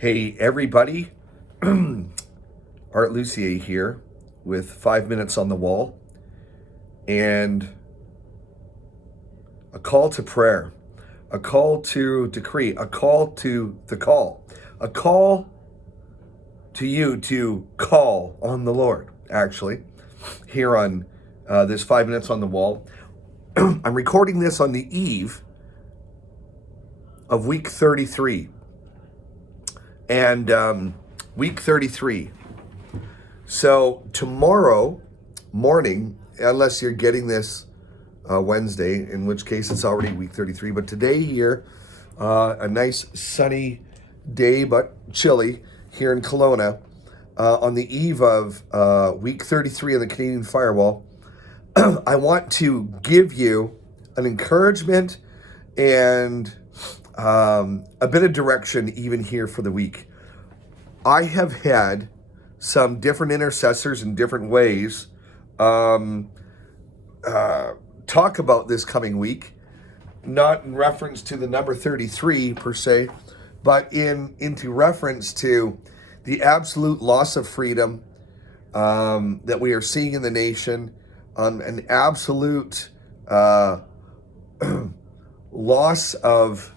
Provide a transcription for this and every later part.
Hey everybody, Art Lucier here with 5 minutes on the wall and a call to prayer, a call to decree, a call to the call, a call to you to call on the Lord, actually, here on this 5 minutes on the wall. I'm recording this on the eve of week 33. And week 33. So tomorrow morning, unless you're getting this Wednesday, in which case it's already week 33, but today here, a nice sunny day, but chilly here in Kelowna, on the eve of week 33 of the Canadian Firewall, I want to give you an encouragement and a bit of direction even here for the week. I have had some different intercessors in different ways talk about this coming week, not in reference to the number 33 per se, but into reference to the absolute loss of freedom that we are seeing in the nation, an absolute loss of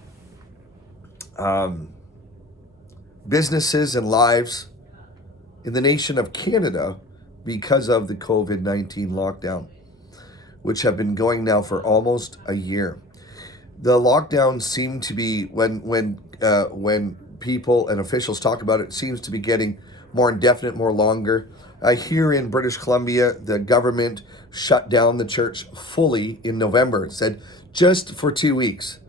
businesses and lives in the nation of Canada because of the COVID-19 lockdown, which have been going now for almost a year. The lockdown seemed to be, when people and officials talk about it, seems to be getting more indefinite, more longer. Here in British Columbia, the government shut down the church fully in November. It said just for 2 weeks.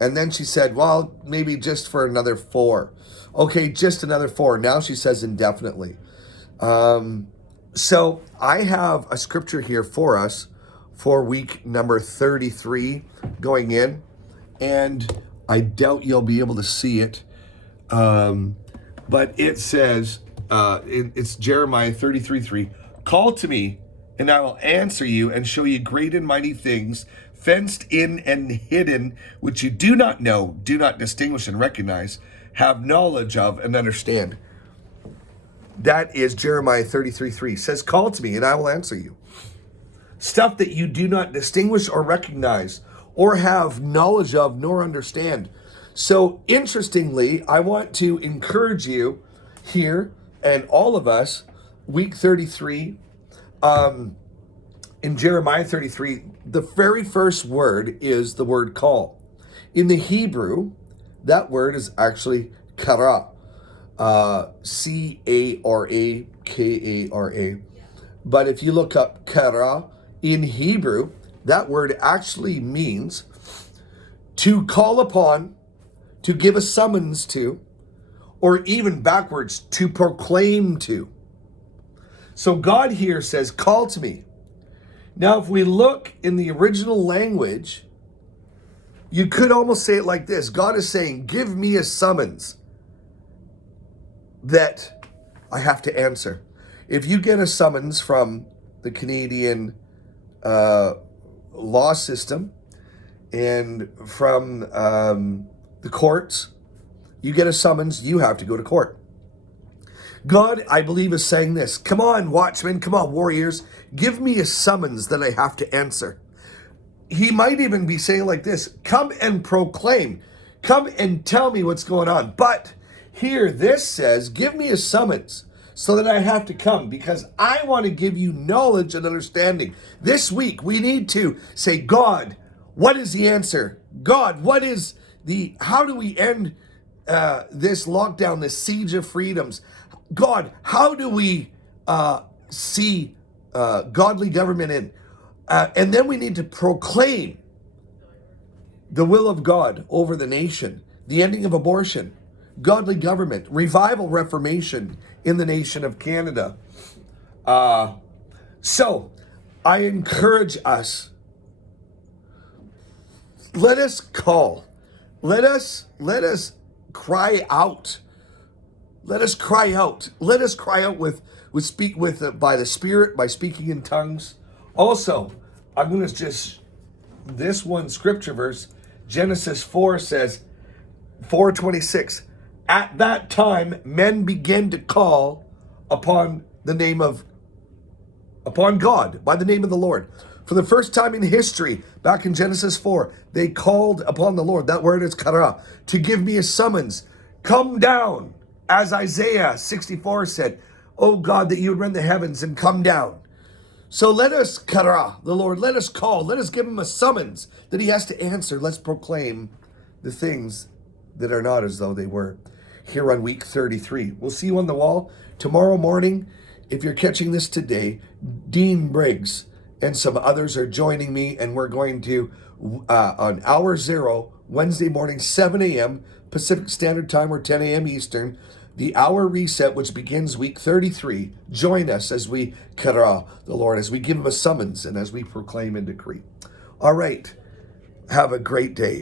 And then she said, well, maybe just for another 4. Okay, just another 4. Now she says indefinitely. So I have a scripture here for us for week number 33 going in. And I doubt you'll be able to see it. But it says, it's Jeremiah 33:3. Call to me, and I will answer you and show you great and mighty things, fenced in and hidden, which you do not know, do not distinguish and recognize, have knowledge of and understand. That is Jeremiah 33:3. Says, call to me and I will answer you. Stuff that you do not distinguish or recognize or have knowledge of nor understand. So interestingly, I want to encourage you here and all of us, week 33, in Jeremiah 33, the very first word is the word call. In the Hebrew, that word is actually kara, C-A-R-A, K-A-R-A. But if you look up kara in Hebrew, that word actually means to call upon, to give a summons to, or even backwards, to proclaim to. So God here says, call to me. Now, if we look in the original language, you could almost say it like this. God is saying, give me a summons that I have to answer. If you get a summons from the Canadian law system and from the courts, you get a summons, you have to go to court. God, I believe, is saying this. Come on, watchmen, come on, warriors, give me a summons that I have to answer. He might even be saying like this, come and proclaim, come and tell me what's going on. But here this says, give me a summons so that I have to come, because I want to give you knowledge and understanding. This week we need to say, God, what is the answer? God, what is how do we end this lockdown, this siege of freedoms? God, how do we see godly government in? And then we need to proclaim the will of God over the nation, the ending of abortion, godly government, revival, reformation in the nation of Canada. So I encourage us, let us call, let us cry out. Let us cry out. Let us cry out by the Spirit, by speaking in tongues. Also, I'm going to just, this one scripture verse, Genesis 4 says, 4:26, At that time, men began to call upon the name of, upon God, by the name of the Lord. For the first time in history, back in Genesis 4, they called upon the Lord. That word is kara, to give me a summons. Come down, as Isaiah 64 said, oh God, that you would rend the heavens and come down. So let us kara, the Lord, let us call, let us give him a summons that he has to answer. Let's proclaim the things that are not as though they were. Here on week 33. We'll see you on the wall tomorrow morning. If you're catching this today, Dean Briggs and some others are joining me, and we're going to, on hour zero, Wednesday morning, 7 a.m. Pacific Standard Time or 10 a.m. Eastern, the hour reset, which begins week 33. Join us as we kara the Lord, as we give him a summons, and as we proclaim and decree. All right. Have a great day.